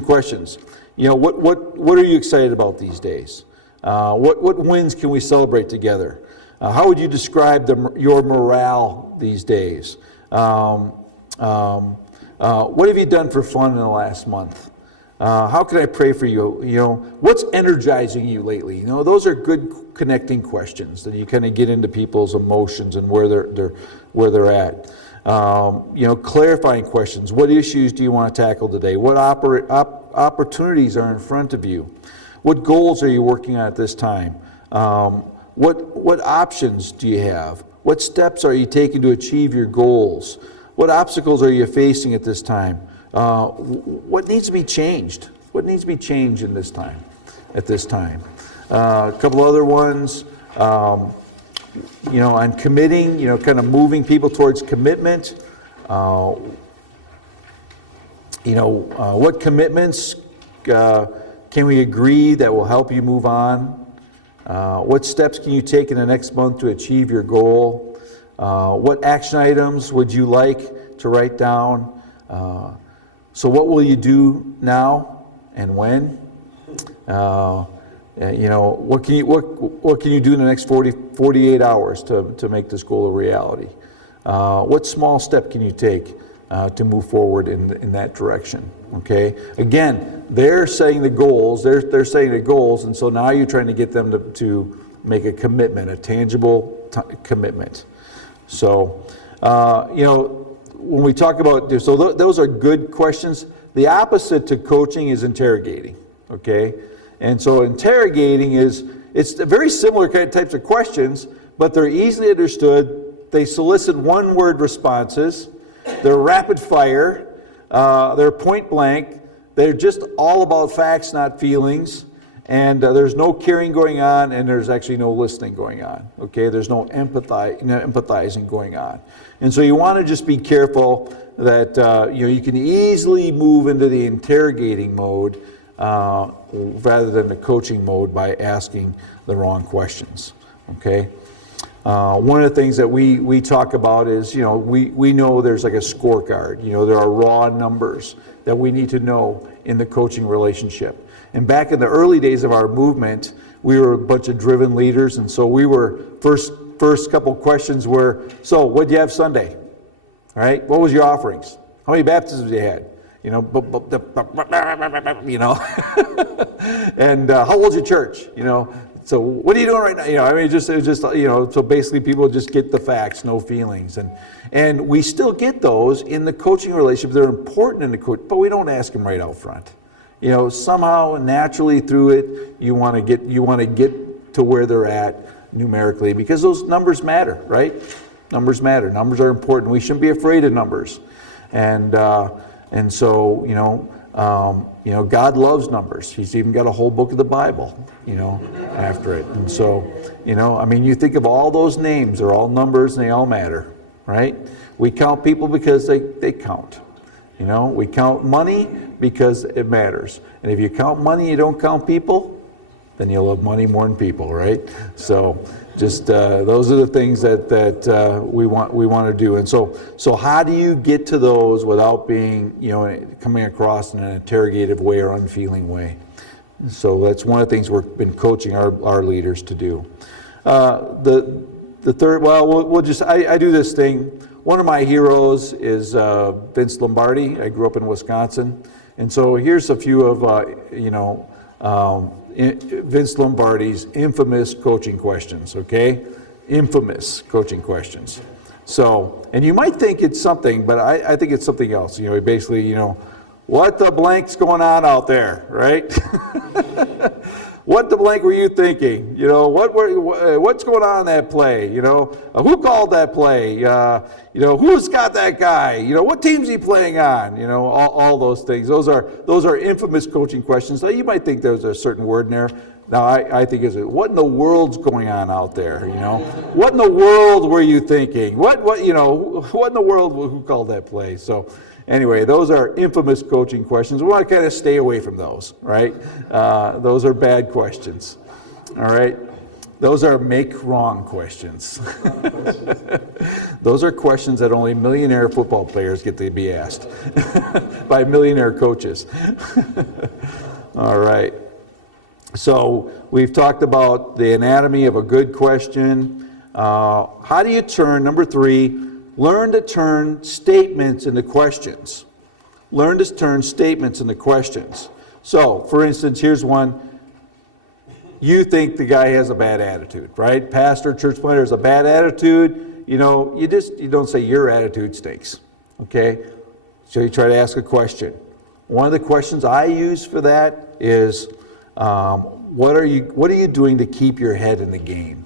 questions. What are you excited about these days? What wins can we celebrate together? How would you describe your morale these days? What have you done for fun in the last month? How can I pray for you? What's energizing you lately? Those are good connecting questions that you kind of get into people's emotions and where they're at. Clarifying questions. What issues do you want to tackle today? What opportunities are in front of you? What goals are you working on at this time? What options do you have? What steps are you taking to achieve your goals? What obstacles are you facing at this time? What needs to be changed? What needs to be changed at this time? A couple other ones, on committing, kind of moving people towards commitment. What commitments can we agree that will help you move on? What steps can you take in the next month to achieve your goal? What action items would you like to write down? So what will you do now and when? What can you do in the next 48 hours to make this goal a reality? What small step can you take to move forward in that direction? Okay. Again, they're setting the goals. They're setting the goals, and so now you're trying to get them to make a commitment, a tangible commitment. So, when we talk about this, so those are good questions. The opposite to coaching is interrogating. Okay, and so interrogating it's very similar kind of types of questions, but they're easily understood. They solicit one-word responses. They're rapid fire. They're point blank. They're just all about facts, not feelings. And there's no caring going on, and there's actually no listening going on. Okay, there's no empathizing going on. And so you want to just be careful that you can easily move into the interrogating mode rather than the coaching mode by asking the wrong questions. Okay. One of the things that we talk about is, we know there's like a scorecard. There are raw numbers that we need to know in the coaching relationship. And back in the early days of our movement, we were a bunch of driven leaders, and so we were first couple questions were, so what did you have Sunday? All right, what was your offerings? How many baptisms you had? And how old's your church? So what are you doing right now? So basically people just get the facts, no feelings. And we still get those in the coaching relationship. They're important in the coach, but we don't ask them right out front. Somehow naturally through it, you want to get to where they're at numerically, because those numbers matter, right? Numbers matter. Numbers are important. We shouldn't be afraid of numbers. And so, God loves numbers. He's even got a whole book of the Bible, after it. And so, you think of all those names, they're all numbers and they all matter, right? We count people because they count. We count money because it matters. And if you count money, you don't count people, then you'll love money more than people, right? So just those are the things that we want to do. And so how do you get to those without being, coming across in an interrogative way or unfeeling way? So that's one of the things we've been coaching our leaders to do. The third, I do this thing. One of my heroes is Vince Lombardi. I grew up in Wisconsin. And so here's a few of, Vince Lombardi's infamous coaching questions, okay? Infamous coaching questions. So, and you might think it's something, but I think it's something else. Basically, what the blank's going on out there, right? What the blank were you thinking? What's going on in that play? Who called that play? Who's got that guy? What team's he playing on? All those things. Those are infamous coaching questions. Now, you might think there's a certain word in there. Now, I think is what in the world's going on out there? What in the world were you thinking? What in the world? Who called that play? So. Anyway, those are infamous coaching questions. We want to kind of stay away from those, right? Those are bad questions, all right? Those are make wrong questions. Those are questions that only millionaire football players get to be asked by millionaire coaches. All right. So we've talked about the anatomy of a good question. How do you turn, number 3, learn to turn statements into questions. Learn to turn statements into questions. So, for instance, here's one. You think the guy has a bad attitude, right? Pastor, church planter has a bad attitude. You don't say your attitude stinks, okay? So you try to ask a question. One of the questions I use for that is, what are you doing to keep your head in the game?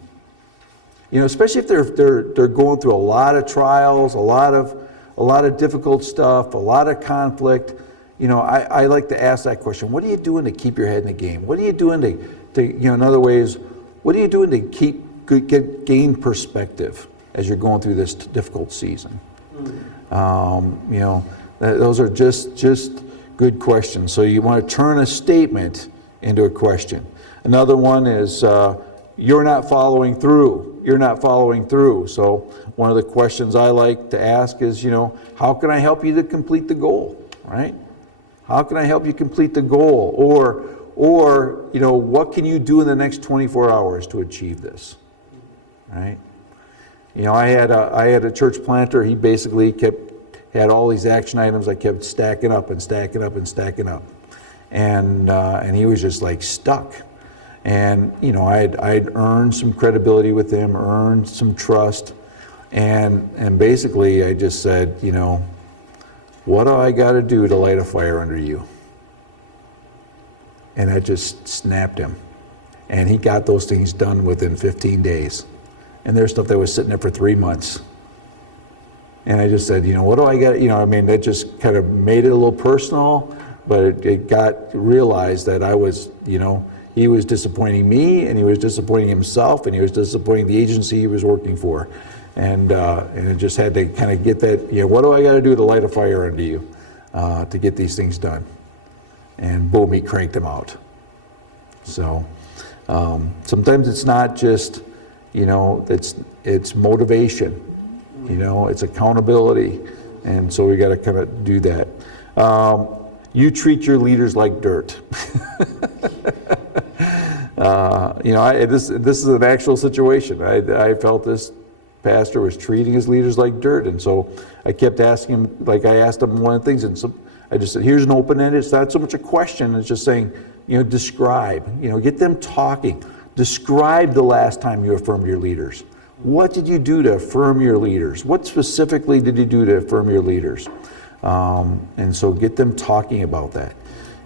Especially if they're going through a lot of trials, a lot of difficult stuff, a lot of conflict. I like to ask that question. What are you doing to keep your head in the game? What are you doing to in other ways, what are you doing to gain perspective as you're going through this difficult season? Those are just good questions. So you want to turn a statement into a question. Another one is, you're not following through. You're not following through. So one of the questions I like to ask is, how can I help you to complete the goal, right? How can I help you complete the goal? Or what can you do in the next 24 hours to achieve this, right? I had a church planter. He basically had all these action items I kept stacking up and stacking up and stacking up. And he was just like stuck. And, I'd earned some credibility with him, earned some trust. And basically I just said, what do I got to do to light a fire under you? And I just snapped him. And he got those things done within 15 days. And there's stuff that was sitting there for 3 months. And I just said, what do I got? That just kind of made it a little personal, but it got realized that I was, he was disappointing me, and he was disappointing himself, and he was disappointing the agency he was working for. And it just had to kind of get that, what do I got to do to light a fire under you to get these things done? And boom, he cranked them out. So sometimes it's not just, it's motivation, it's accountability. And so we got to kind of do that. You treat your leaders like dirt. This is an actual situation. I felt this pastor was treating his leaders like dirt. And so I kept asking him, like I asked him one of the things, and so I just said, here's an open-ended, it's not so much a question, it's just saying, describe, get them talking. Describe the last time you affirmed your leaders. What did you do to affirm your leaders? What specifically did you do to affirm your leaders? And so get them talking about that.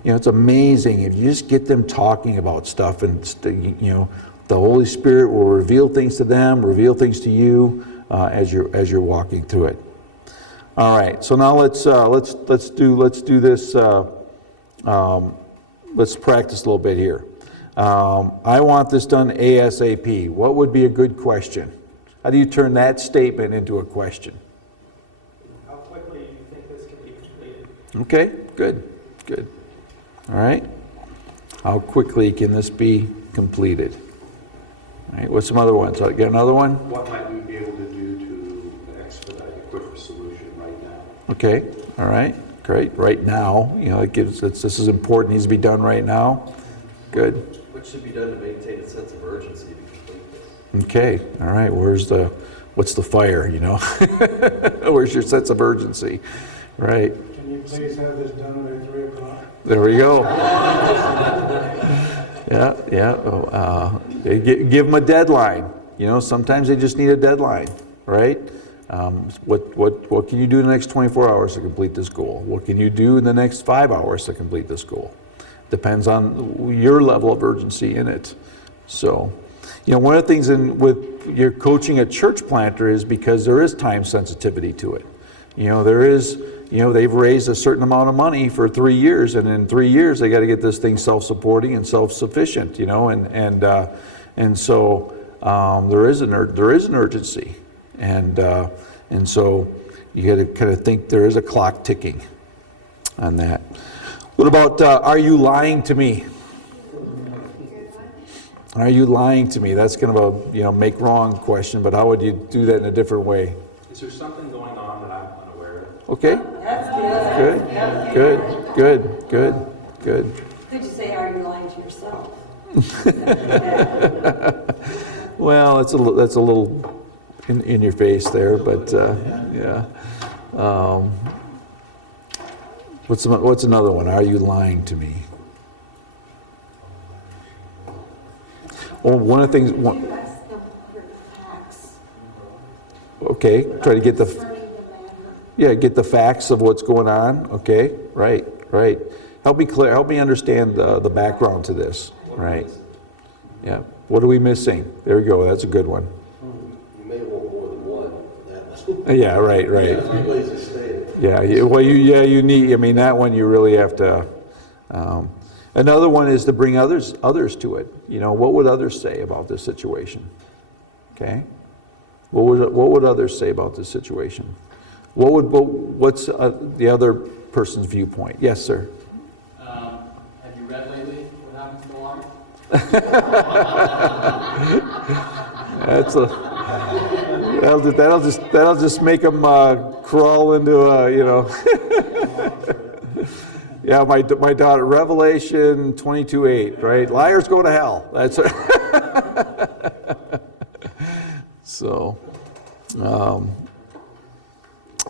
It's amazing if you just get them talking about stuff, and the Holy Spirit will reveal things to them, reveal things to you as you're walking through it. All right, so now let's do this. Let's practice a little bit here. I want this done ASAP. What would be a good question? How do you turn that statement into a question? How quickly do you think this can be completed? Okay, good. All right. How quickly can this be completed? All right, what's some other ones? Get another one? What might we be able to do to expedite a quicker solution right now? Okay, all right, great. Right now, this is important, needs to be done right now. Good. What should be done to maintain a sense of urgency to complete this? Okay, all right, what's the fire, Where's your sense of urgency? Right. Can you please have this done by 3 o'clock? There we go. Yeah. Give them a deadline. Sometimes they just need a deadline, right? What can you do in the next 24 hours to complete this goal? What can you do in the next 5 hours to complete this goal? Depends on your level of urgency in it. So, one of the things with your coaching a church planter is because there is time sensitivity to it. There is, they've raised a certain amount of money for 3 years, and in 3 years they got to get this thing self-supporting and self-sufficient. And so there is an urgency, and so you got to kind of think there is a clock ticking on that. What about, are you lying to me? Are you lying to me? That's kind of a make wrong question, but how would you do that in a different way? Is there something going on that I'm unaware of? Okay. That's good. Good. Could you say, are you lying to yourself? Well, that's a little in your face there, but yeah. What's another one? Are you lying to me? Well, one of the things. You ask them for facts Okay, try to get the concerning the matter. get the facts of what's going on. Okay, right. Help me understand the background to this. Right. Yeah. What are we missing? There we go. That's a good one. You may want more than one for that. Yeah. Right. There's 3 ways to say it. You need. I mean, that one you really have to. Another one is to bring others to it. What would others say about this situation? Okay. What would others say about this situation? What's the other person's viewpoint? Yes, sir. Have you read lately what happened to the water? That'll just make them crawl into Yeah, my daughter, Revelation 22:8, right? Liars go to hell. That's so.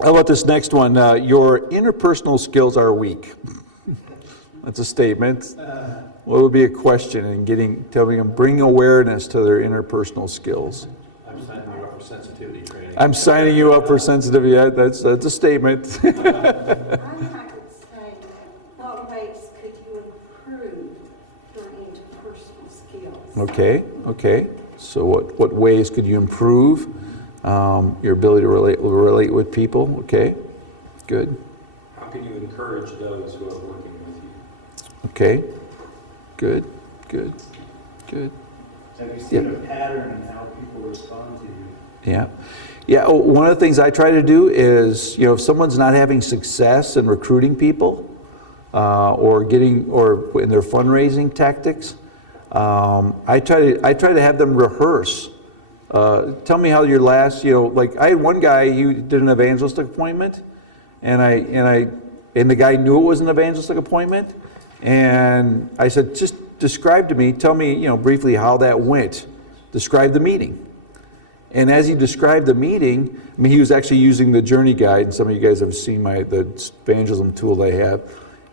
How about this next one? Your interpersonal skills are weak. That's a statement. What would be a question in telling them, bring awareness to their interpersonal skills? I'm signing you up for sensitivity training. I'm signing you up for sensitivity. Yeah, that's a statement. I would say, what ways could you improve your interpersonal skills? Okay. So what ways could you improve your ability to relate with people? Okay, good. How can you encourage those who are working with you? Okay, good. Have you seen a pattern in how people respond to you? Yeah. One of the things I try to do is, if someone's not having success in recruiting people, or in their fundraising tactics, I try to have them rehearse. Tell me how your last, like I had one guy, he did an evangelistic appointment, and the guy knew it was an evangelistic appointment, and I said, just describe to me, tell me, briefly how that went. Describe the meeting. And as he described the meeting, he was actually using the journey guide, and some of you guys have seen the evangelism tool they have.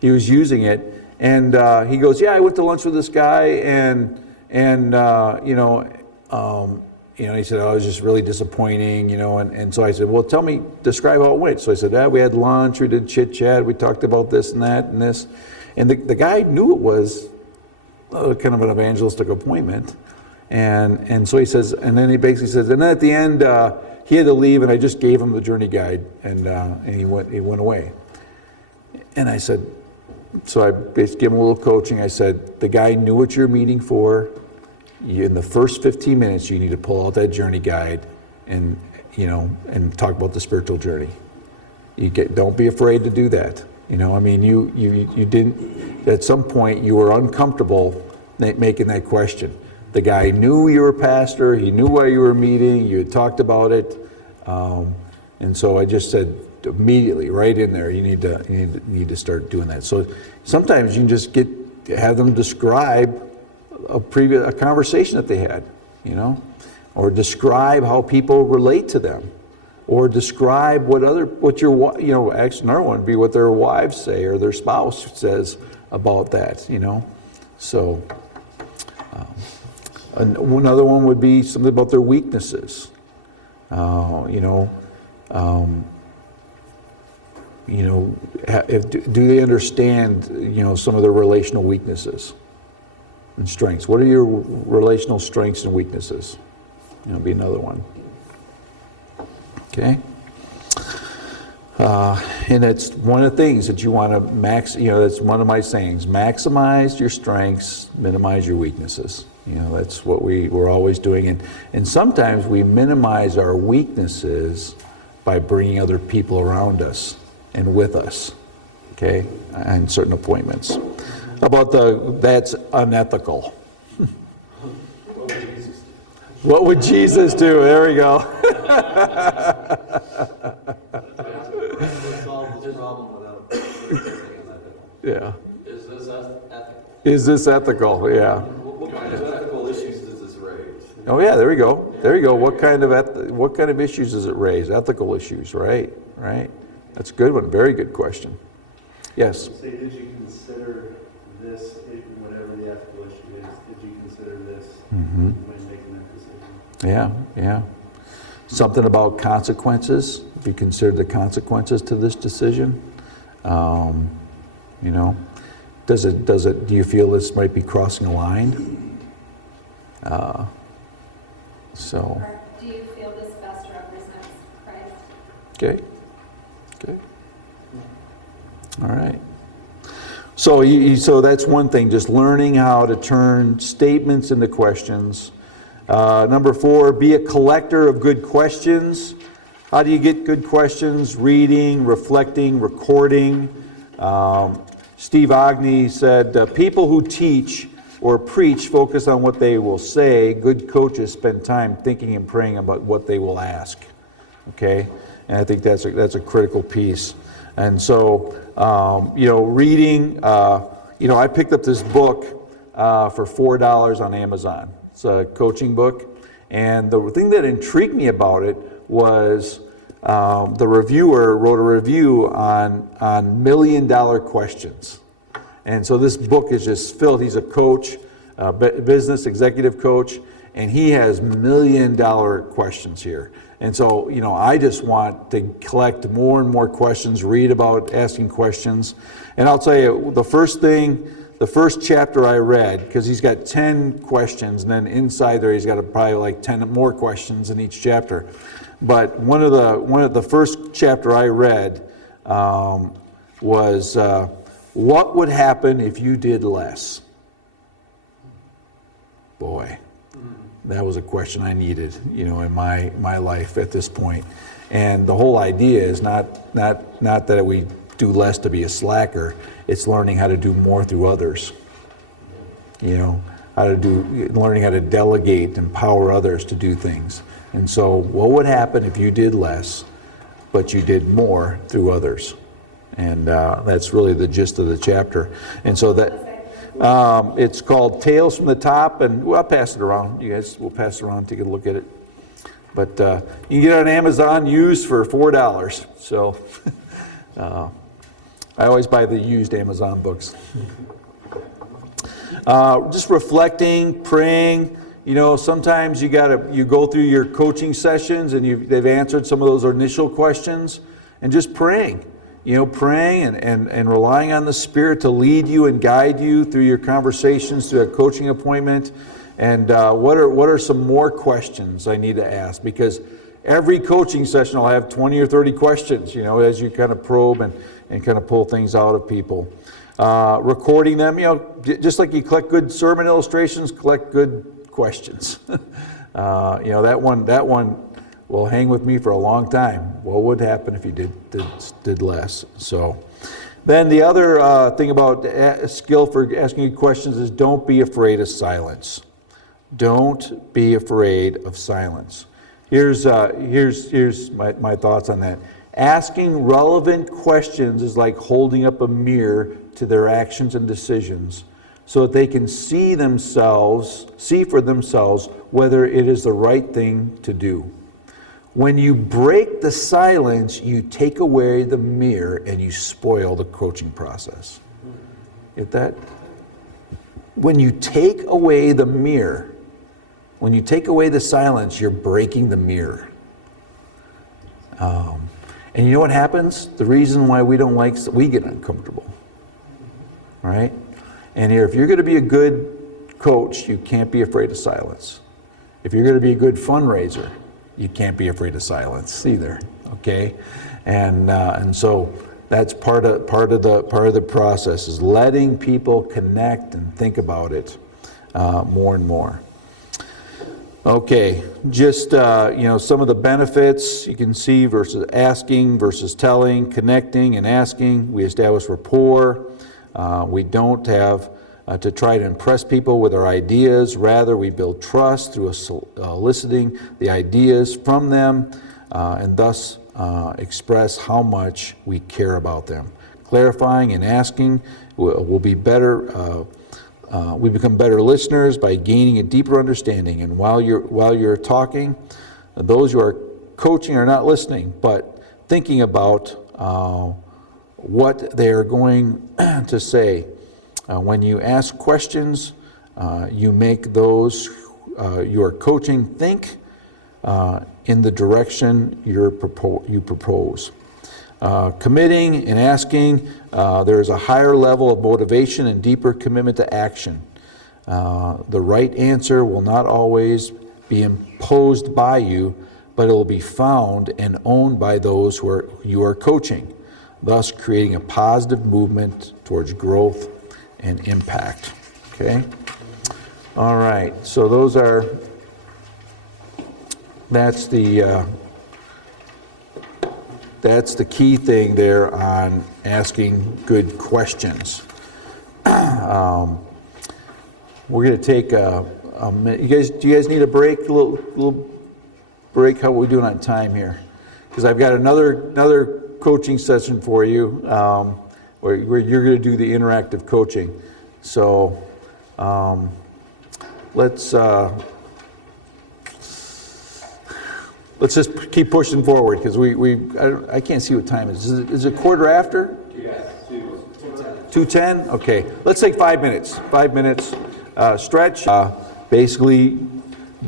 He was using it, and he goes, yeah, I went to lunch with this guy, and he said, oh, it was just really disappointing, and so I said, well, describe how it went. So I said, we had lunch, we did chit chat, we talked about this and that and this, and the guy knew it was kind of an evangelistic appointment, and so he says, and then he basically says, and then at the end, he had to leave, and I just gave him the journey guide, and he went away. And I said, so I basically gave him a little coaching. I said, the guy knew what you're meeting for. In the first 15 minutes, you need to pull out that journey guide and talk about the spiritual journey. Don't be afraid to do that. You didn't, at some point, you were uncomfortable making that question. The guy knew you were a pastor, he knew why you were meeting, you had talked about it. And so I just said, immediately, right in there, you need to start doing that. So sometimes you can just have them describe a conversation that they had, or describe how people relate to them, or describe actually another one would be what their wives say or their spouse says about that, So another one would be something about their weaknesses, do they understand, some of their relational weaknesses and strengths? What are your relational strengths and weaknesses? Be another one. Okay. And that's one of the things that you want to that's one of my sayings: maximize your strengths, minimize your weaknesses. That's what we're always doing, and sometimes we minimize our weaknesses by bringing other people around us and with us, okay, and certain appointments. That's unethical. What would Jesus do? There we go. Let's solve this problem without thinking about it. Yeah. Is this ethical? Is this ethical? Yeah. What kind of ethical issues does this raise? Oh yeah, there we go. There you go. What kind of issues does it raise? Ethical issues, right? Right. That's a good one. Very good question. Yes. Say, did you consider this, whatever the ethical issue is, did you consider this Mm-hmm. when making that decision? Yeah, yeah. Something about consequences. If you consider the consequences to this decision, you know, do you feel this might be crossing a line? So. Or do you feel this best represents Christ? Okay. Okay. All right. So, so that's one thing, just learning how to turn statements into questions. Number 4, be a collector of good questions. How do you get good questions? Reading, reflecting, recording. Steve Ogney said, people who teach or preach focus on what they will say. Good coaches spend time thinking and praying about what they will ask. Okay? And I think that's a critical piece. And so, you know, reading, you know, I picked up this book for $4 on Amazon. It's a coaching book. And the thing that intrigued me about it was the reviewer wrote a review on $1 million questions. And so this book is just filled. He's a coach, business executive coach, and he has $1 million questions here. And so, you know, I just want to collect more and more questions, read about asking questions. And I'll tell you, the first chapter I read, because he's got 10 questions, and then inside there he's got probably like 10 more questions in each chapter. But one of the first chapter I read was what would happen if you did less? Boy. That was a question I needed, you know, in my life at this point. And the whole idea is not that we do less to be a slacker. It's learning how to do more through others. You know, learning how to delegate, empower others to do things. And so, what would happen if you did less, but you did more through others? And that's really the gist of the chapter. And so that. It's called Tales from the Top, and I'll pass it around. You guys will pass it around, take a look at it. But you can get it on Amazon used for $4. So I always buy the used Amazon books. Just reflecting, praying. You know, sometimes you go through your coaching sessions and they've answered some of those initial questions, and just praying. You know, praying and relying on the Spirit to lead you and guide you through your conversations, through a coaching appointment. And what are some more questions I need to ask? Because every coaching session will have 20 or 30 questions, you know, as you kind of probe and kind of pull things out of people. Recording them, you know, just like you collect good sermon illustrations, collect good questions. You know, that one will hang with me for a long time. What would happen if you did less? So, then the other thing about skill for asking good questions is don't be afraid of silence. Don't be afraid of silence. Here's my thoughts on that. Asking relevant questions is like holding up a mirror to their actions and decisions, so that they can see for themselves whether it is the right thing to do. When you break the silence, you take away the mirror and you spoil the coaching process. Get that? When you take away the mirror, when you take away the silence, you're breaking the mirror. And you know what happens? The reason why we get uncomfortable. Right? And if you're going to be a good coach, you can't be afraid of silence. If you're going to be a good fundraiser, you can't be afraid of silence either, okay? And so that's part of the process is letting people connect and think about it more and more. Okay, just you know, some of the benefits you can see versus asking versus telling, connecting and asking. We establish rapport. We don't have to try to impress people with our ideas. Rather, we build trust through eliciting the ideas from them and thus express how much we care about them. Clarifying and asking will be better. We become better listeners by gaining a deeper understanding. And while you're talking, those who are coaching are not listening, but thinking about what they are going to say. When you ask questions, you make those you are coaching think in the direction you propose. Committing and asking, there is a higher level of motivation and deeper commitment to action. The right answer will not always be imposed by you, but it will be found and owned by those who you are coaching, thus creating a positive movement towards growth and impact. Okay? All right, so that's the key thing there on asking good questions. We're going to take a minute. Do you guys need a break? A little break? How are we doing on time here? Because I've got another coaching session for you where you're going to do the interactive coaching. So let's just keep pushing forward because I can't see what time it is. Is it quarter after? Yes. 2:10? Okay. Let's take 5 minutes. 5 minutes. Stretch. Basically,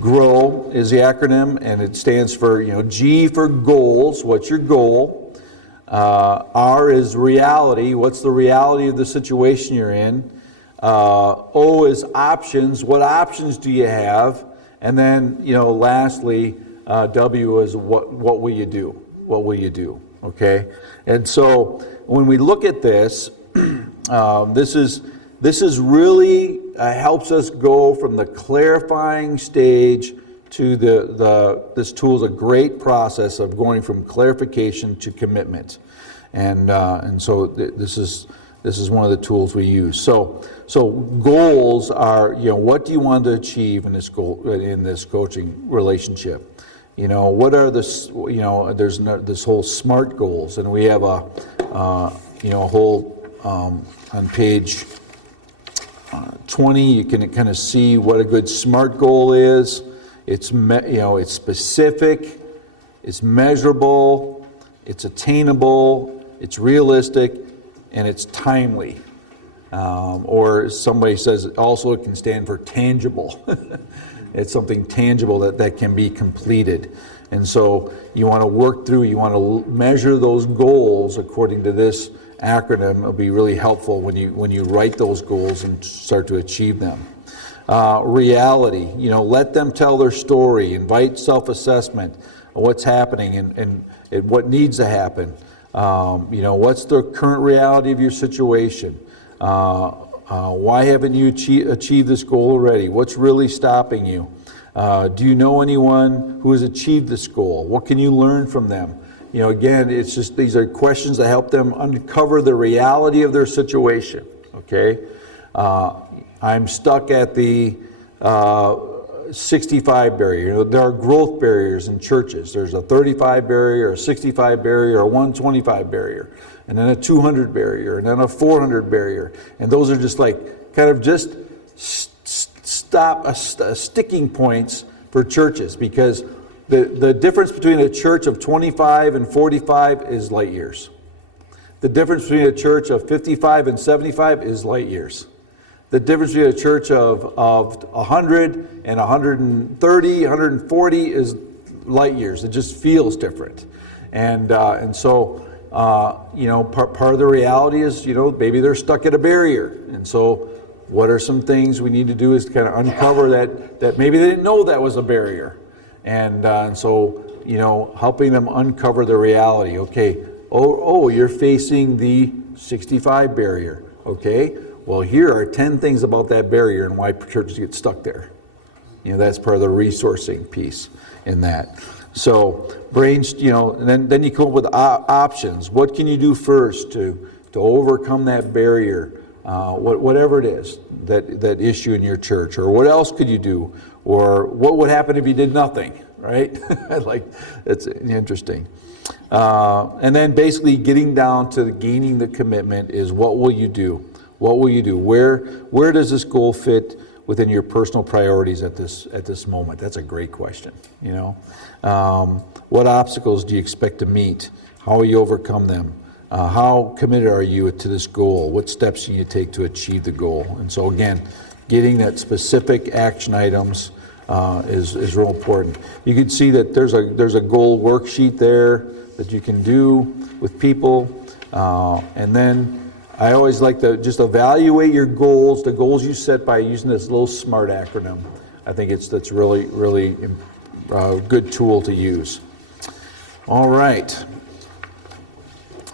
GROW is the acronym, and it stands for, G for goals. What's your goal? R is reality. What's the reality of the situation you're in? O is options. What options do you have? And then, lastly, W is what will you do? What will you do? Okay? And so when we look at this, this is really helps us go from the clarifying stage to this tool is a great process of going from clarification to commitment. And so this is one of the tools we use. So goals are, what do you want to achieve in this coaching relationship? What are there's this whole SMART goals, and we have a whole on page 20. You can kind of see what a good SMART goal is. It's it's specific, it's measurable, it's attainable, it's realistic, and it's timely. Or somebody says also it can stand for tangible. It's something tangible that can be completed. And so you want to work through, you want to measure those goals according to this acronym. It'll be really helpful when you write those goals and start to achieve them. Reality, let them tell their story, invite self-assessment of what's happening and what needs to happen. What's the current reality of your situation? Why haven't you achieved this goal already? What's really stopping you? Do you know anyone who has achieved this goal? What can you learn from them? Again, it's just these are questions that help them uncover the reality of their situation. Okay, I'm stuck at the 65 barrier. There are growth barriers in churches. There's a 35 barrier, a 65 barrier, a 125 barrier, and then a 200 barrier, and then a 400 barrier. And those are just sticking points for churches, because the difference between a church of 25 and 45 is light years. The difference between a church of 55 and 75 is light years. The difference between a church of 100 and 130, 140 is light years. It just feels different. And so, part of the reality is, maybe they're stuck at a barrier. And so what are some things we need to do is to kind of uncover that maybe they didn't know that was a barrier. And so, helping them uncover the reality. Okay, you're facing the 65 barrier. Okay, well, here are 10 things about that barrier and why churches get stuck there. That's part of the resourcing piece in that. So, and then you come up with options. What can you do first to overcome that barrier? whatever it is, that issue in your church, or what else could you do, or what would happen if you did nothing, right? Like, it's interesting. And then basically getting down to gaining the commitment is, what will you do? What will you do? Where does this goal fit within your personal priorities at this moment? That's a great question. You know, what obstacles do you expect to meet? How will you overcome them? How committed are you to this goal? What steps do you take to achieve the goal? And so again, getting that specific action items is real important. You can see that there's a goal worksheet there that you can do with people, and then I always like to just evaluate your goals, the goals you set, by using this little SMART acronym. I think that's really a good tool to use. All right.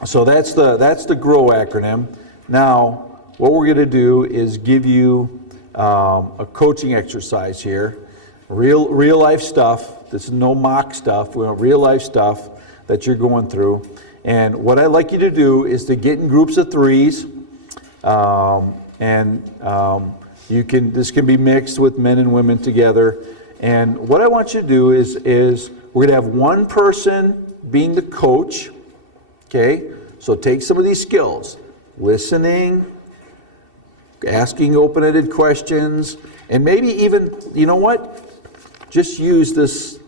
So that's the GROW acronym. Now, what we're going to do is give you a coaching exercise here. Real life stuff. This is no mock stuff. We want real life stuff that you're going through. And what I'd like you to do is to get in groups of threes, this can be mixed with men and women together. And what I want you to do is we're going to have one person being the coach. Okay, so take some of these skills: listening, asking open-ended questions, and maybe even, you know what? Just use this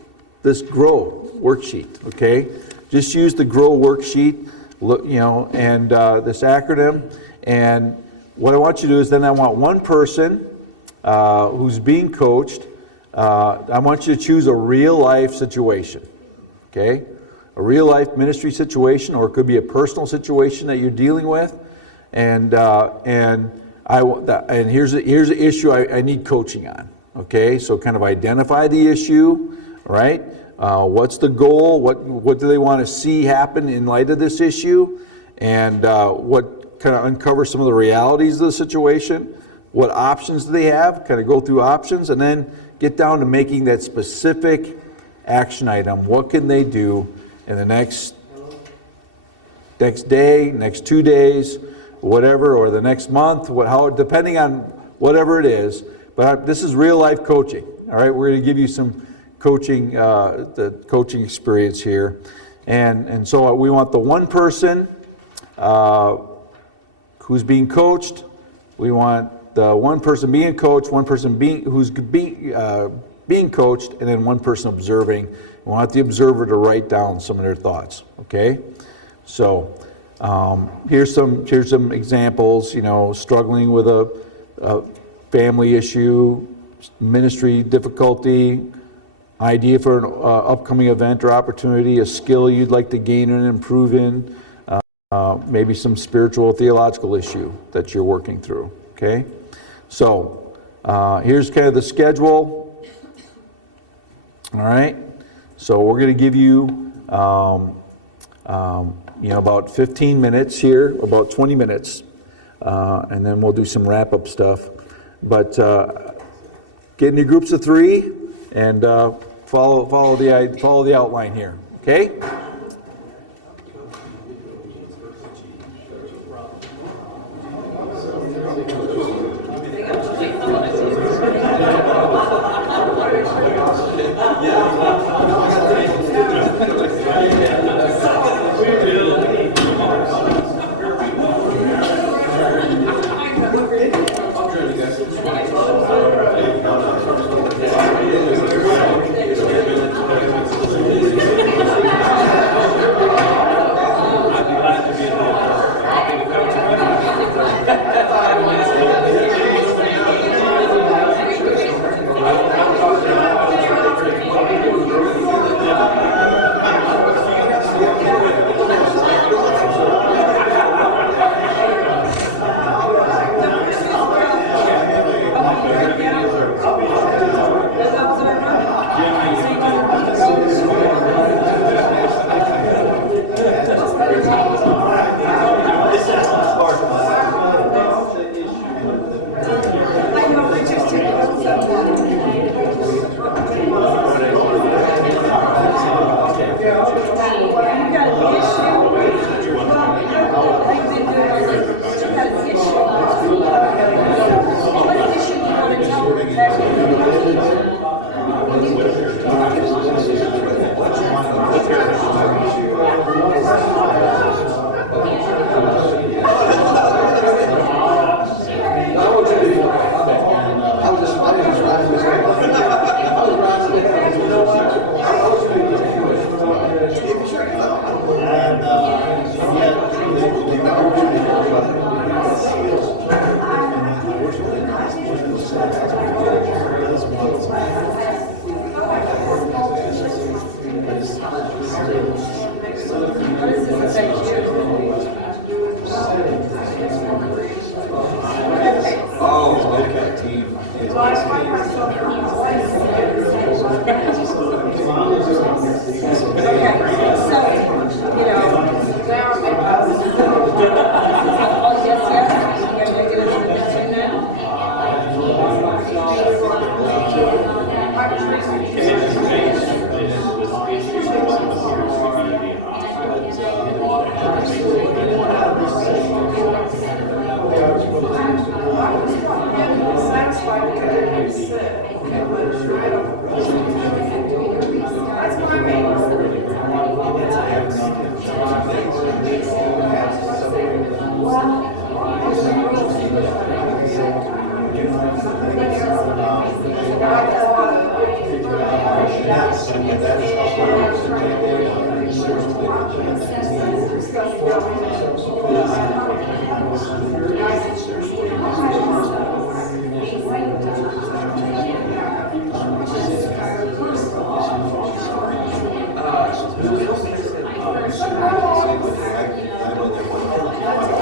GROW worksheet. Okay, just use the GROW worksheet, and this acronym. And what I want you to do is, then I want one person who's being coached. I want you to choose a real-life situation. Okay. A real-life ministry situation, or it could be a personal situation that you're dealing with, and here's an issue I need coaching on. Okay, so kind of identify the issue, right? What's the goal? What do they want to see happen in light of this issue? And what kind of uncover some of the realities of the situation? What options do they have? Kind of go through options, and then get down to making that specific action item. What can they do in the next day, next 2 days, whatever, or the next month, depending on whatever it is. But this is real life coaching. All right, we're going to give you some coaching, the coaching experience here, and so we want the one person who's being coached. We want the one person being coached, one person who's being coached, and then one person observing. We want the observer to write down some of their thoughts. Okay, so here's some examples. You know, struggling with a family issue, ministry difficulty, idea for an upcoming event or opportunity, a skill you'd like to gain and improve in, maybe some spiritual theological issue that you're working through. Okay, so here's kind of the schedule. All right. So we're going to give you, about 15 minutes here, about 20 minutes, and then we'll do some wrap-up stuff. But get in your groups of three and follow the outline here. Okay.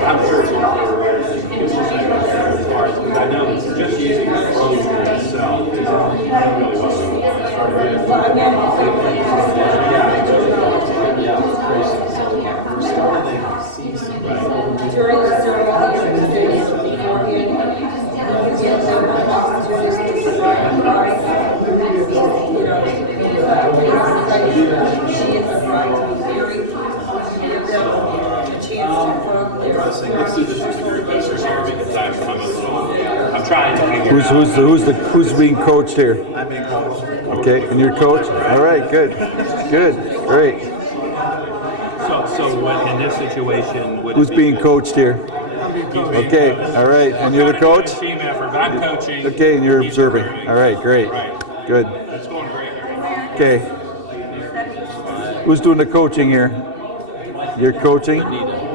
I'm sure it's hard, because I know just using the roster itself is really During the ceremony, I'm trying to figure Who's being coached here? I'm being coached. Okay, and you're coach? All right, good, great. So what, in this situation, would Who's being coached here? Okay, all right, and you're the coach? Team effort, but I'm coaching. Okay, and you're he's observing. observing. All right, great, Right. good. It's going great. Okay. Who's doing the coaching here? You're coaching?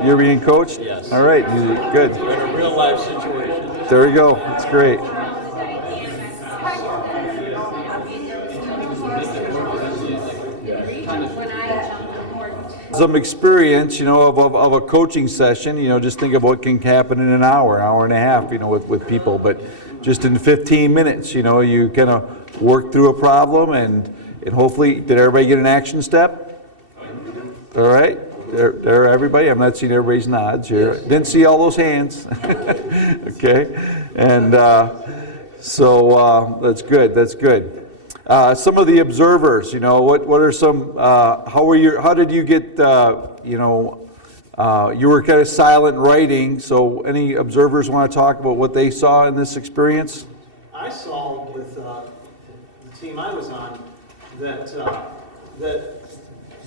You're being coached? Yes. All right, good. We're in a real life situation. There we go. That's great. Some experience, of a coaching session, just think of what can happen in an hour and a half, with people. But just in 15 minutes, you kind of work through a problem and hopefully, did everybody get an action step? All right. There, everybody. I'm not seeing everybody's nods here. Didn't see all those hands. Okay. And so that's good. That's good. Some of the observers, what are some? How did you get? You were kind of silent writing. So, any observers want to talk about what they saw in this experience? I saw with the team I was on that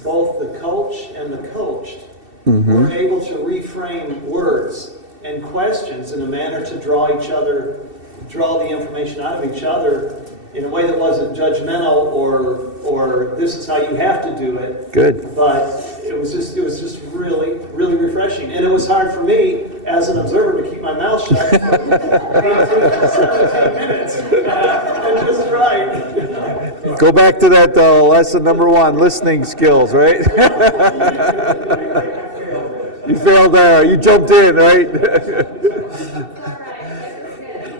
both the coach and the coached were able to reframe words and questions in a manner to draw the information out of each other in a way that wasn't judgmental or this is how you have to do it. Good. But it was just really, really refreshing. And it was hard for me as an observer to keep my mouth shut for 18 to 17 minutes and just write. Go back to that lesson number 1, listening skills, right? You failed there. You jumped in, right?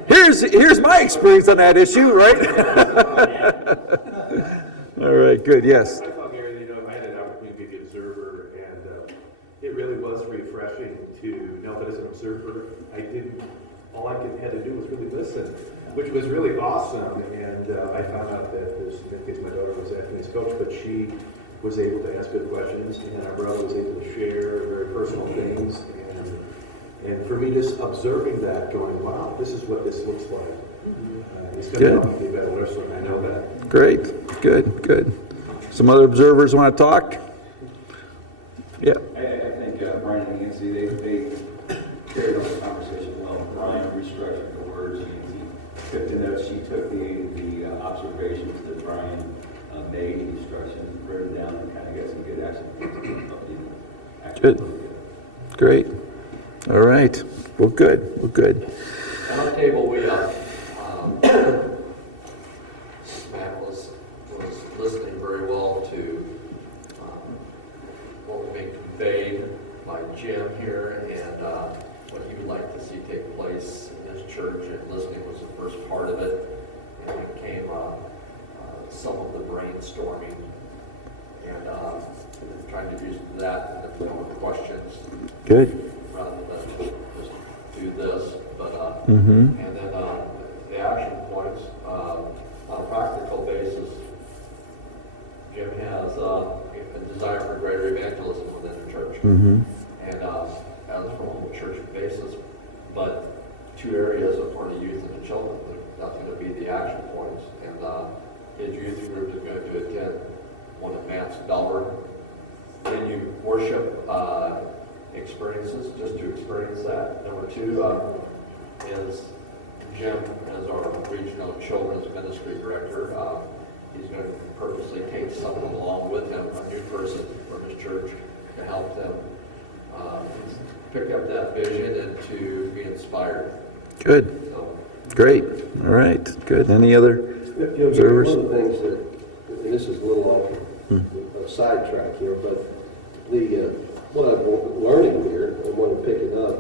Here's my experience on that issue, right? All right, good. Yes. I thought, Gary, I had an opportunity to be an observer, and it really was refreshing to know that as an observer, all I had to do was really listen, which was really awesome. And I found out that my daughter was Anthony's coach, but she was able to ask good questions, and our brother was able to share very personal things. And for me, just observing that, going, wow, this is what this looks like. It's going to help me be a better listener, I know that. Great. Good. Some other observers want to talk? Yeah. I think Brian and Nancy, they carried on the conversation well. Brian restructured the words, and he took the notes. She took the observations that Brian made, instructions, wrote them down, and kind of got some good action. Good. Great. All right. Well, good. On our table, we Matt was listening very well to what was being conveyed by Jim here and what he would like to see take place in his church. And listening was the first part of it. And we Good. rather than just do this. But Mm-hmm. and then the action points on a practical basis. Jim has a desire for greater evangelism within the church, Mm-hmm. and as from a church basis, but two areas are for the youth and the children. That's going to be the action points, and his youth group is going to attend one advanced dollar venue worship experiences, just to experience that. Number two is Jim, as our regional children's ministry director. He's going to purposely take someone along with him, a new person from his church, to help them pick up that vision and to be inspired. Good. So, Great. All right. Good. Any other observers? One of the things that, and this is a little off a sidetrack here, but what I'm learning here, I want to pick it up,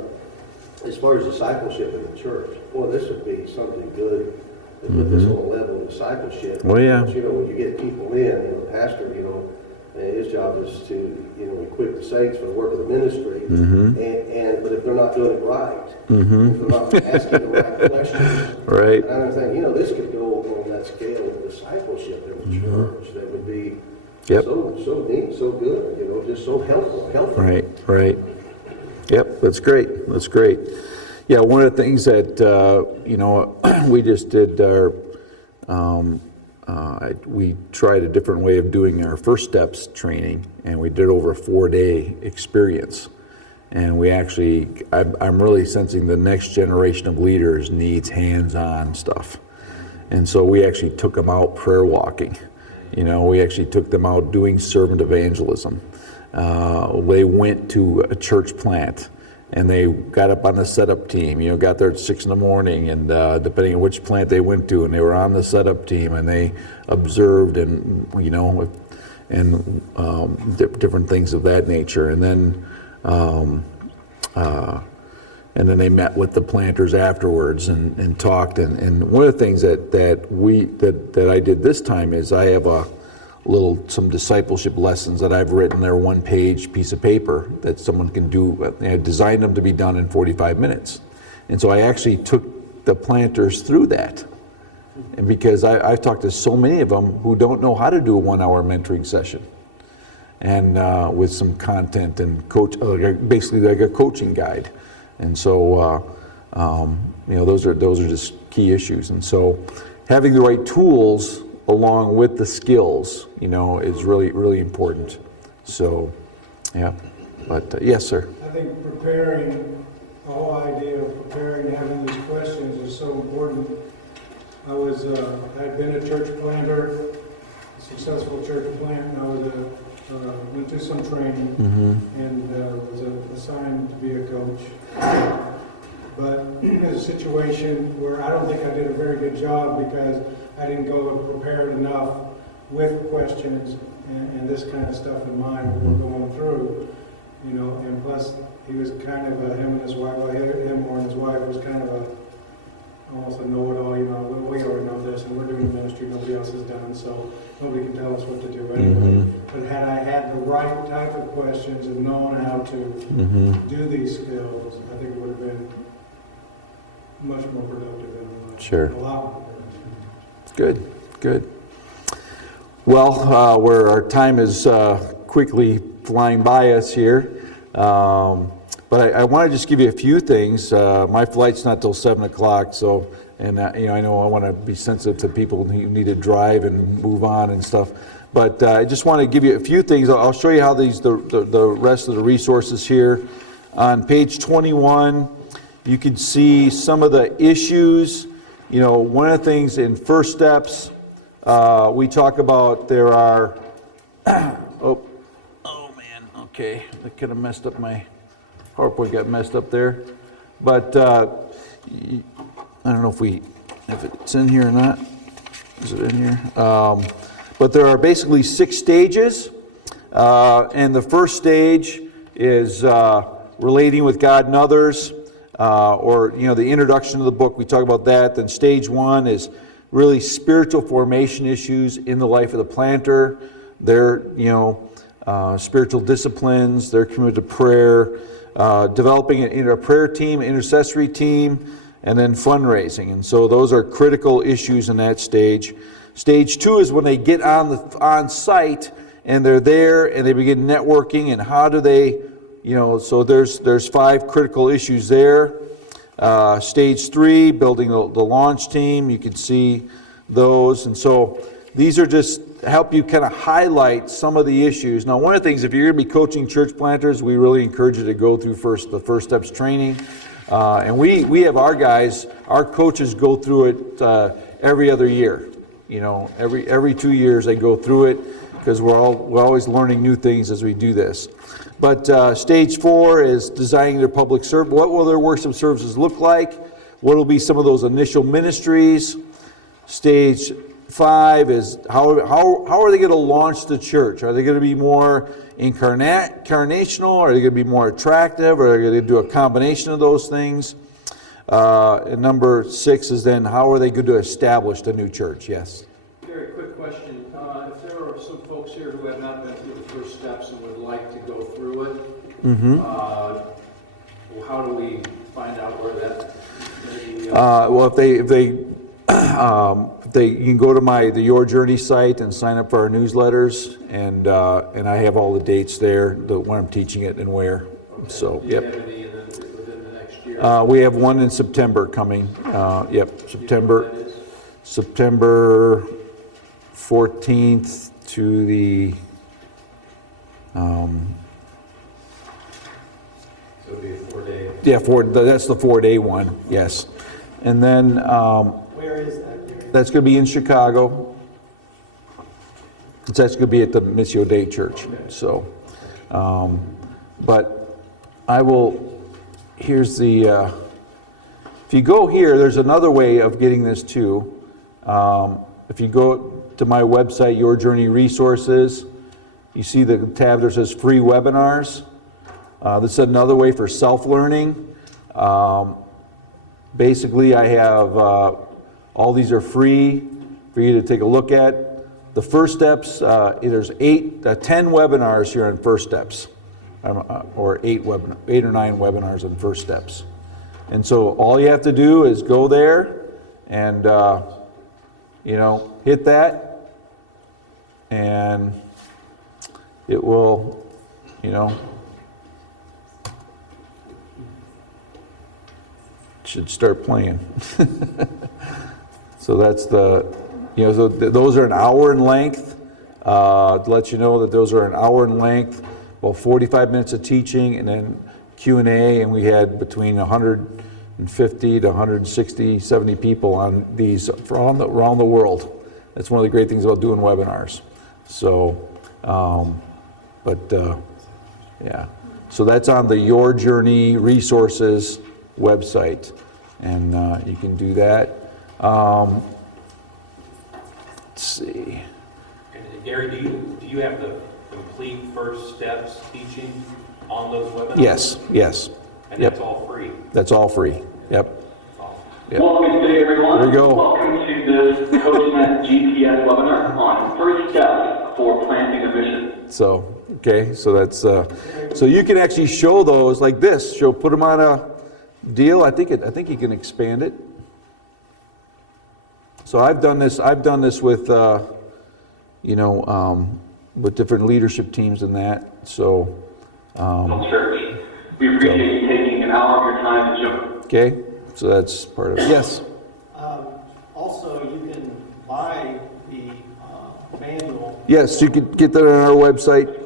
as far as discipleship in the church, boy, this would be something good to put this on a level of discipleship. Oh, yeah. Because, when you get people in, pastor, his job is to, equip the saints for the work of the ministry. Mm-hmm. But if they're not doing it right, Mm-hmm. if they're not asking the right questions, Right. and I'm thinking, this could go on that scale of discipleship in the church that would be Yep. so neat, so good, just so helpful. Right. Right. Yep. That's great. That's great. Yeah. One of the things that we just did we tried a different way of doing our first steps training, and we did over a 4-day experience. And we actually, I'm really sensing the next generation of leaders needs hands-on stuff. And so we actually took them out prayer walking. We actually took them out doing servant evangelism. They went to a church plant, and they got up on the setup team, got there at 6 in the morning, and depending on which plant they went to, and they were on the setup team, and they observed and, different things of that nature. And then they met with the planters afterwards and talked. And one of the things that I did this time is I have some discipleship lessons that I've written. They're 1-page piece of paper that someone can do. I designed them to be done in 45 minutes. And so I actually took the planters through that. And because I've talked to so many of them who don't know how to do a 1-hour mentoring session. And with some content and basically like a coaching guide. And so, those are just key issues. And so having the right tools along with the skills, is really, really important. So, yeah. But yes, sir. I think the whole idea of preparing, having these questions is so important. I'd been a church planter, a successful church plant, and I went through some training and was assigned to be a coach. But there's a situation where I don't think I did a very good job because I didn't go prepared enough with questions and this kind of stuff in mind we were going through, and plus he was kind of him and his wife, him or his wife was kind of almost a know-it-all, we already know this and we're doing the ministry nobody else has done, so nobody can tell us what to do anyway. But had I had the right type of questions and known how to do these skills, I think it would have been much more productive than Sure. a lot more. Good. Well, where our time is quickly flying by us here, but I want to just give you a few things. My flight's not till 7 o'clock, so, and I know I want to be sensitive to people who need to drive and move on and stuff. But I just want to give you a few things. I'll show you how the rest of the resources here. On page 21, you can see some of the issues. One of the things in First Steps, we talk about there are, oh man, okay, I could have messed up my PowerPoint, got messed up there. But I don't know if it's in here or not. Is it in here? But there are basically 6 stages, and the first stage is relating with God and others. Or the introduction to the book, we talk about that. Then stage 1 is really spiritual formation issues in the life of the planter, their spiritual disciplines, their commitment to prayer, developing a prayer team, intercessory team, and then fundraising. And so those are critical issues in that stage. Stage 2 is when they get on site and they're there and they begin networking, and how do they, so there's 5 critical issues there. Stage 3, building the launch team, you can see those. And so these are just help you kind of highlight some of the issues. Now, one of the things, if you're going to be coaching church planters, we really encourage you to go through the First Steps training. And we have our guys, our coaches go through it every other year. Every 2 years they go through it, because we're always learning new things as we do this. But stage 4 is designing their public service. What will their worship services look like? What will be some of those initial ministries? Stage 5 is how are they going to launch the church? Are they going to be more incarnational? Are they going to be more attractive? Or are they going to do a combination of those things? And number 6 is then how are they going to establish the new church? Yes. Very quick question. If there are some folks here who have not been through the first steps and would like to go through it, how do we find out where that? Well, if they you can go to the Your Journey site and sign up for our newsletters, and I have all the dates there, when I'm teaching it and where. Okay. So, do you yep. have any within the next year? We have one in September coming. September 14th to the. So it'll be a 4-day. Yeah, that's the 4-day one. Yes, and then. Where is that, Gary? That's going to be in Chicago. That's going to be at the Missio Dei Church. So, but I will. Here's the. If you go here, there's another way of getting this too. If you go to my website, Your Journey Resources, you see the tab that says Free Webinars. This is another way for self-learning. Basically, I have all these are free for you to take a look at. The First Steps, there's 10 webinars here on First Steps, or 8 or 9 webinars on First Steps. And so all you have to do is go there and hit that, and it will, should start playing. So that's so those are an hour in length. To let you know that those are an hour in length, about 45 minutes of teaching, and then Q&A, and we had between 150 to 160, 70 people on these around the world. That's one of the great things about doing webinars. So, yeah. So that's on the Your Journey Resources website, and you can do that. Let's see. And Gary, do you have the complete First Steps teaching on those webinars? Yes. And that's all free? That's all free. Yep. Yep. Welcome today, everyone. There we go. Welcome to this CoachNet GPS webinar on First Steps for Planting a Mission. So, okay, so that's so you can actually show those like this. Put them on a deal. I think you can expand it. So I've done this with with different leadership teams and that. So Church, we appreciate you taking an hour of your time to show. Okay, so that's part of it. Yes. Also, you can buy the manual. Yes, you can get that on our website.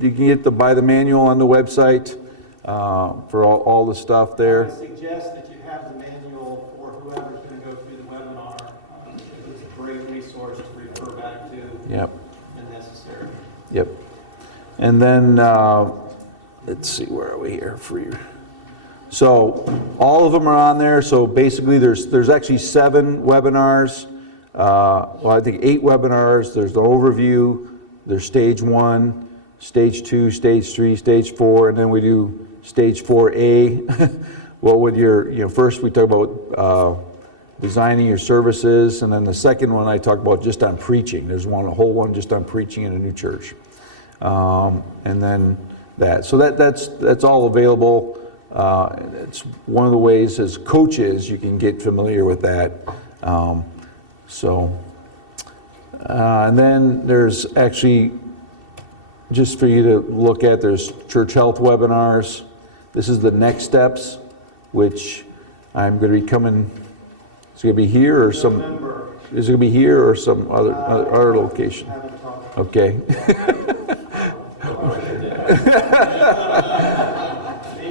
You can buy the manual on the website for all the stuff there. I suggest that you have the manual for whoever's going to go through the webinar. It's a great resource to refer back to. Yep. When necessary. Yep. And then let's see, where are we here? Free. So all of them are on there. So basically, there's actually 7 webinars. Well, I think 8 webinars. There's the overview. There's stage 1, stage 2, stage 3, stage 4, and then we do stage 4A. Well, with first we talk about designing your services, and then the second one I talk about just on preaching. There's a whole one just on preaching in a new church. And then that. So that's all available. It's one of the ways as coaches you can get familiar with that. And then there's actually, just for you to look at, there's church health webinars. This is the next steps, which I'm going to be coming. It's going to be here or some. November. Is it going to be here or some other location? Okay.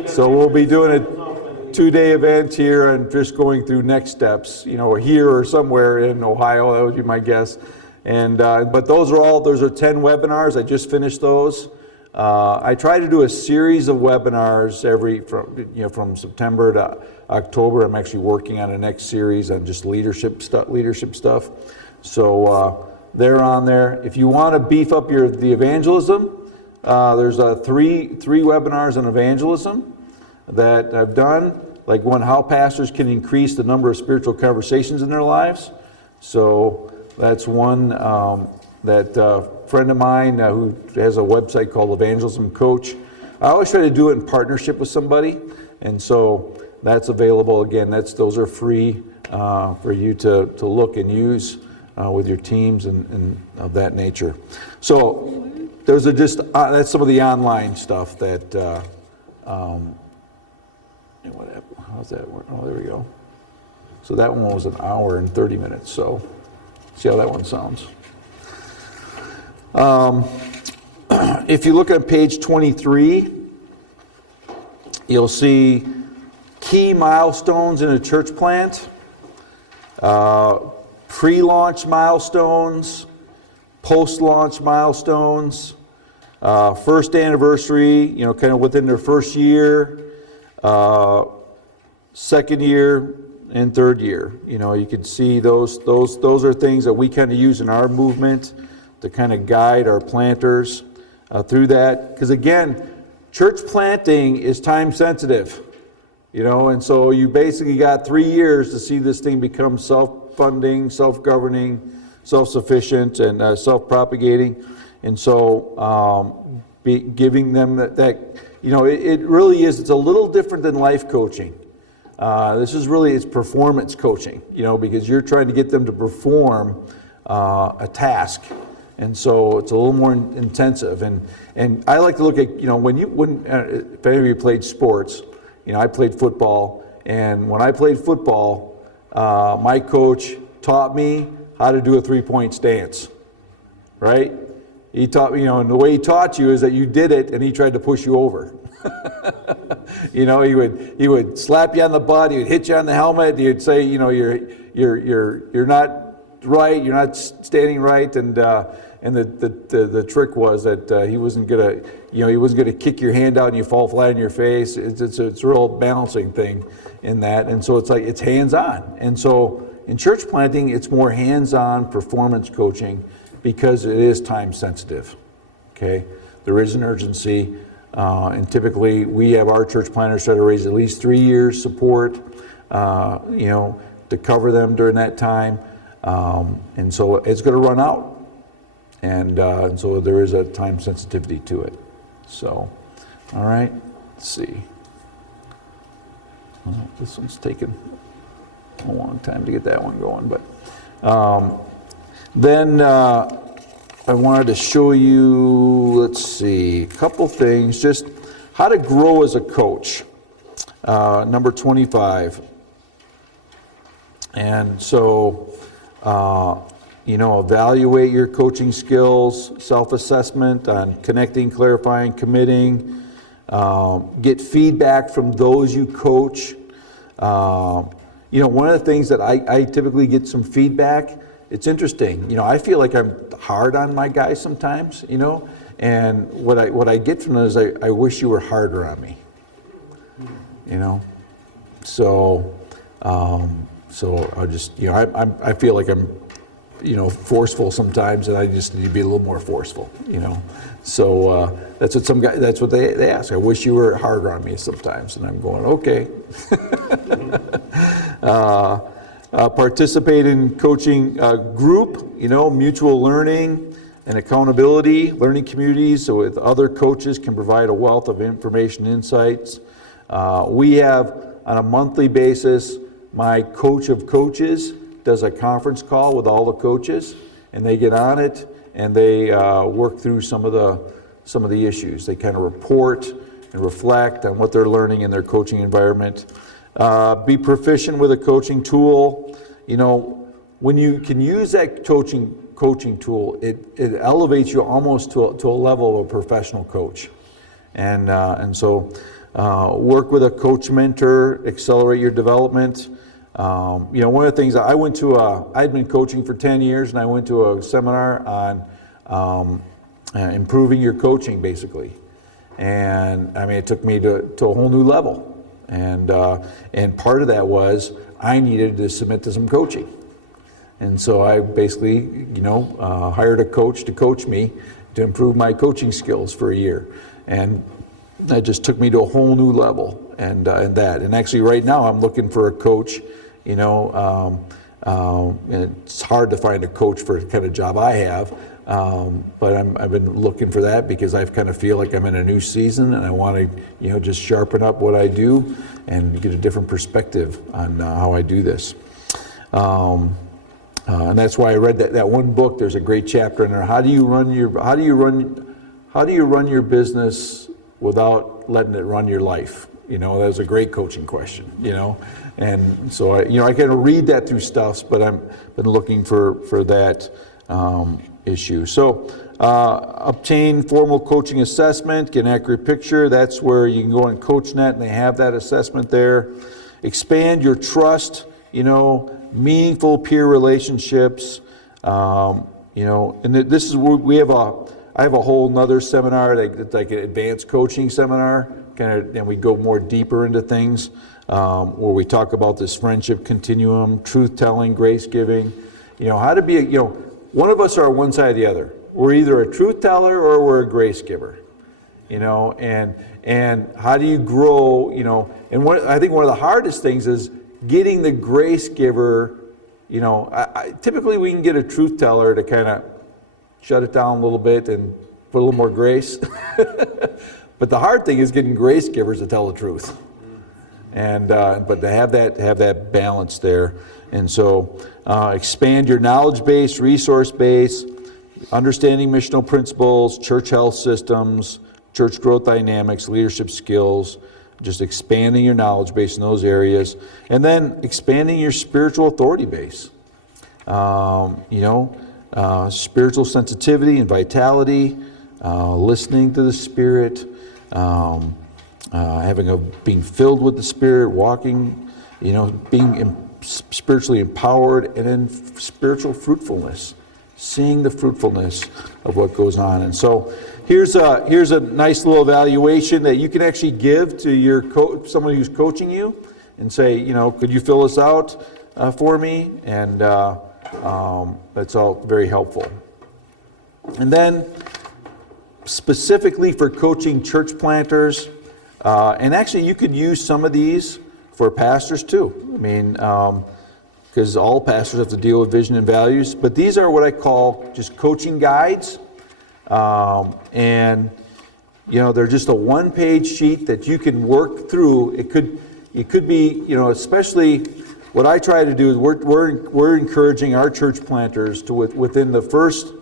So we'll be doing a 2-day event here and just going through next steps, here or somewhere in Ohio. That would be my guess. And but those are 10 webinars. I just finished those. I try to do a series of webinars from September to October. I'm actually working on a next series on just leadership stuff. So they're on there. If you want to beef up the evangelism, there's three webinars on evangelism that I've done. Like one, how pastors can increase the number of spiritual conversations in their lives. So that's one that a friend of mine who has a website called Evangelism Coach. I always try to do it in partnership with somebody, and so that's available. Again, those are free for you to look and use with your teams and of that nature. So those are just that's some of the online stuff that. How's that work? Oh, there we go. So that one was an hour and 30 minutes. So see how that one sounds. If you look at page 23, you'll see key milestones in a church plant, pre-launch milestones, post-launch milestones, first anniversary, kind of within their first year, second year, and third year. You can see those are things that we kind of use in our movement to kind of guide our planters through that. Because again, church planting is time sensitive, and so you basically got 3 years to see this thing become self-funding, self-governing, self-sufficient, and self-propagating. And so giving them that it really is, it's a little different than life coaching. This is really, it's performance coaching, because you're trying to get them to perform a task. And so it's a little more intensive. And I like to look at, if any of you played sports, I played football. And when I played football, my coach taught me how to do a 3-point stance, right? He taught me, and the way he taught you is that you did it and he tried to push you over. He would slap you on the butt, he would hit you on the helmet, he would say, you're not right, you're not standing right, and the trick was that he wasn't gonna kick your hand out and you fall flat on your face. It's a real balancing thing in that, and so it's hands-on. And so in church planting, it's more hands-on performance coaching because it is time sensitive. Okay, there is an urgency. And typically, we have our church planners try to raise at least 3 years support, to cover them during that time. And so it's going to run out. And so there is a time sensitivity to it. So, all right, let's see. Well, this one's taken a long time to get that one going. But then I wanted to show you, let's see, a couple things, just how to grow as a coach, number 25. And so, evaluate your coaching skills, self-assessment on connecting, clarifying, committing, get feedback from those you coach. One of the things that I typically get some feedback. It's interesting, I feel like I'm hard on my guys sometimes, and what I get from them is I wish you were harder on me, so I just, I feel like I'm, forceful sometimes, and I just need to be a little more forceful, so that's what they ask. I wish you were harder on me sometimes, and I'm going, okay. Participate in coaching group, mutual learning, and accountability, learning communities so with other coaches can provide a wealth of information, insights. We have, on a monthly basis, my coach of coaches does a conference call with all the coaches, and they get on it, and they work through some of the issues. They kind of report and reflect on what they're learning in their coaching environment. Be proficient with a coaching tool. You know, when you can use that coaching tool, it elevates you almost to a level of a professional coach. And so work with a coach mentor, accelerate your development. You know, one of the things I'd been coaching for 10 years, and I went to a seminar on improving your coaching, basically. And I mean, it took me to a whole new level. And part of that was I needed to submit to some coaching. And so I basically, you know, hired a coach to coach me to improve my coaching skills for a year. And that just took me to a whole new level. And actually right now I'm looking for a coach, you know, and it's hard to find a coach for the kind of job I have. But I've been looking for that because I kind of feel like I'm in a new season, and I want to, you know, just sharpen up what I do and get a different perspective on how I do this. And that's why I read that one book. There's a great chapter in there. How do you run your business without letting it run your life? You know, that was a great coaching question. You know, and so I kind of read that through stuff, but I've been looking for that. Issue. So obtain formal coaching assessment, get an accurate picture. That's where you can go on CoachNet and they have that assessment there. Expand your trust, you know, meaningful peer relationships. You know, and this is where I have a whole nother seminar, like an advanced coaching seminar, and we go more deeper into things where we talk about this friendship continuum, truth telling, grace giving, you know, how to be you know, one of us are on one side or the other. We're either a truth teller or we're a grace giver, you know, and how do you grow, you know, and I think one of the hardest things is getting the grace giver, you know, typically we can get a truth teller to kind of shut it down a little bit and put a little more grace. But the hard thing is getting grace givers to tell the truth. And but to have that balance there. And so expand your knowledge base, resource base, understanding missional principles, church health systems, church growth dynamics, leadership skills, just expanding your knowledge base in those areas. And then expanding your spiritual authority base. You know, spiritual sensitivity and vitality, listening to the Spirit, being filled with the Spirit, walking, you know, being spiritually empowered, and then spiritual fruitfulness, seeing the fruitfulness of what goes on. And so here's a nice little evaluation that you can actually give to your someone who's coaching you, and say, you know, could you fill this out for me? And that's all very helpful. And then specifically for coaching church planters, and actually you could use some of these for pastors too. I mean, because all pastors have to deal with vision and values, but these are what I call just coaching guides. And you know, they're just a one-page sheet that you can work through. It could be, you know, especially what I try to do is we're encouraging our church planters to within the first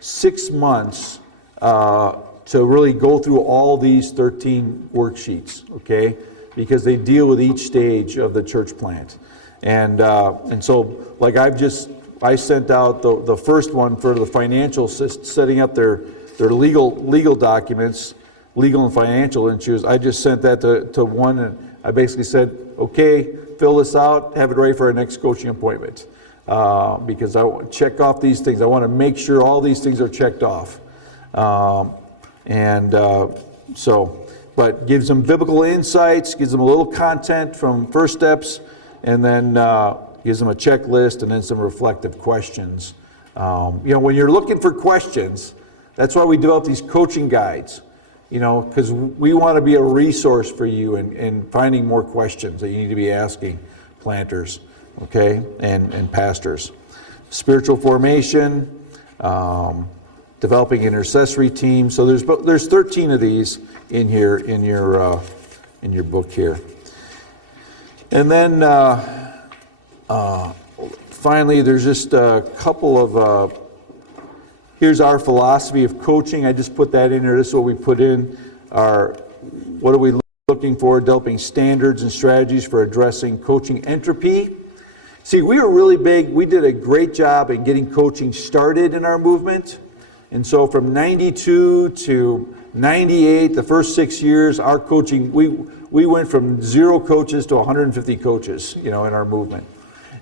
6 months to really go through all these 13 worksheets, okay? Because they deal with each stage of the church plant. And so, like I sent out the first one for the financial, setting up their legal documents, legal and financial issues. I just sent that to one, and I basically said, okay, fill this out, have it ready for our next coaching appointment. Because I want to check off these things. I want to make sure all these things are checked off. But gives them biblical insights, gives them a little content from first steps, and then gives them a checklist and then some reflective questions. You know, when you're looking for questions, that's why we develop these coaching guides, you know, because we want to be a resource for you in finding more questions that you need to be asking planters, okay, and pastors. spiritual formation, developing intercessory teams. So there's 13 of these in here in your book here. And then finally, there's just a couple of, here's our philosophy of coaching. I just put that in there. This is what we put in. What are we looking for? Developing standards and strategies for addressing coaching entropy. See, we were really big. We did a great job in getting coaching started in our movement. And so from 92 to 98, the first 6 years, our coaching, we went from 0 coaches to 150 coaches, in our movement.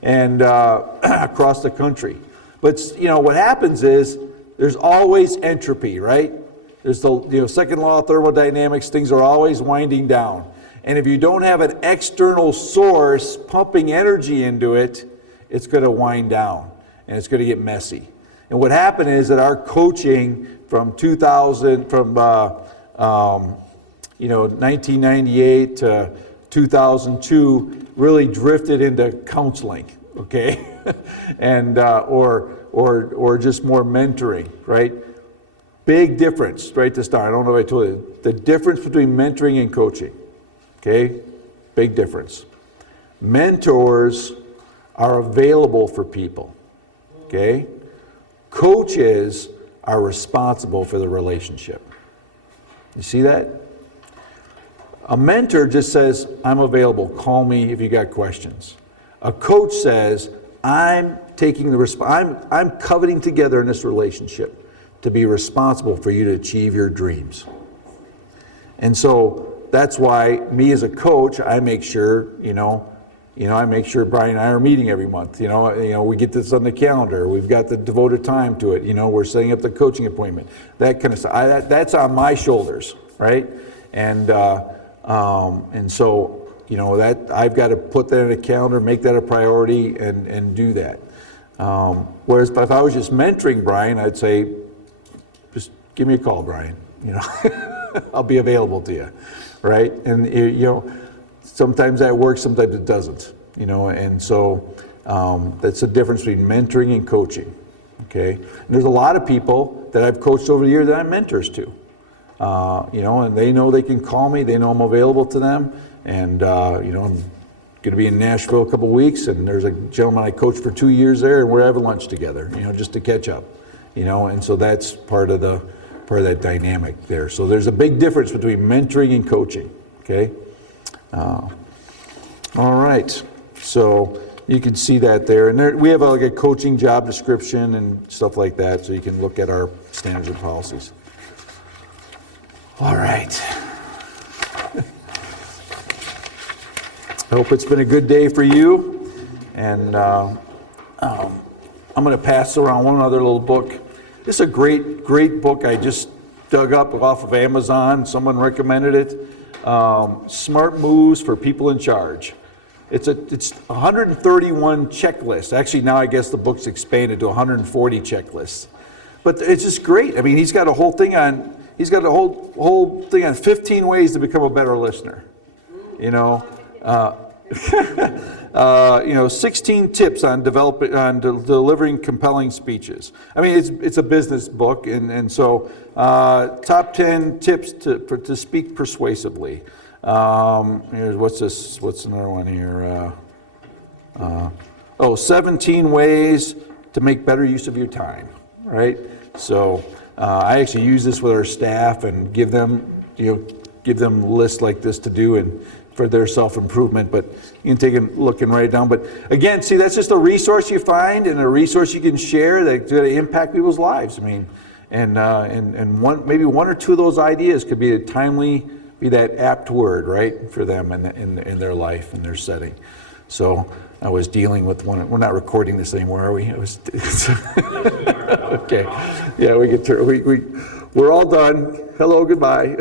And across the country. But, what happens is there's always entropy, right? There's the second law of thermodynamics, things are always winding down. And if you don't have an external source pumping energy into it, it's going to wind down and it's going to get messy. And what happened is that our coaching from 1998 to 2002 really drifted into counseling, okay, and or just more mentoring, right? Big difference right to start. I don't know if I told you the difference between mentoring and coaching. Okay, big difference. Mentors are available for people. Okay, coaches are responsible for the relationship. You see that? A mentor just says, I'm available, call me if you got questions. A coach says, I'm taking the I'm coveting together in this relationship to be responsible for you to achieve your dreams. And so that's why me as a coach, I make sure, I make sure Brian and I are meeting every month. We get this on the calendar. We've got the devoted time to it. We're setting up the coaching appointment. That kind of stuff. That's on my shoulders, right? And so, that I've got to put that in a calendar, make that a priority, and do that. Whereas if I was just mentoring Brian, I'd say, just give me a call, Brian. I'll be available to you, right? And sometimes that works, sometimes it doesn't. And so that's the difference between mentoring and coaching. Okay, and there's a lot of people that I've coached over the years that I'm mentors to. And they know they can call me. They know I'm available to them. And I'm going to be in Nashville a couple weeks, and there's a gentleman I coached for 2 years there, and we're having lunch together. Just to catch up. And so that's part of that dynamic there. So there's a big difference between mentoring and coaching. Okay. All right. So you can see that there, and we have a coaching job description and stuff like that, so you can look at our standards and policies. All right. I hope it's been a good day for you. And I'm going to pass around one other little book. This is a great book I just dug up off of Amazon. Someone recommended it. Smart Moves for People in Charge. It's 131 checklists. Actually, now I guess the book's expanded to 140 checklists. But it's just great. I mean, he's got a whole thing on 15 ways to become a better listener. 16 tips on delivering compelling speeches. I mean, it's a business book, and so top 10 tips to speak persuasively. Here's what's another one here? 17 ways to make better use of your time. Right. So I actually use this with our staff and give them lists like this to do and for their self-improvement, but you can take a look and write it down. But again, see, that's just a resource you find and a resource you can share that's going to impact people's lives. I mean, and maybe one or two of those ideas could be that apt word, right, for them in their life and their setting. So I was dealing with one. We're not recording this anymore, are we? Okay. Yeah, we're all done. Hello, goodbye.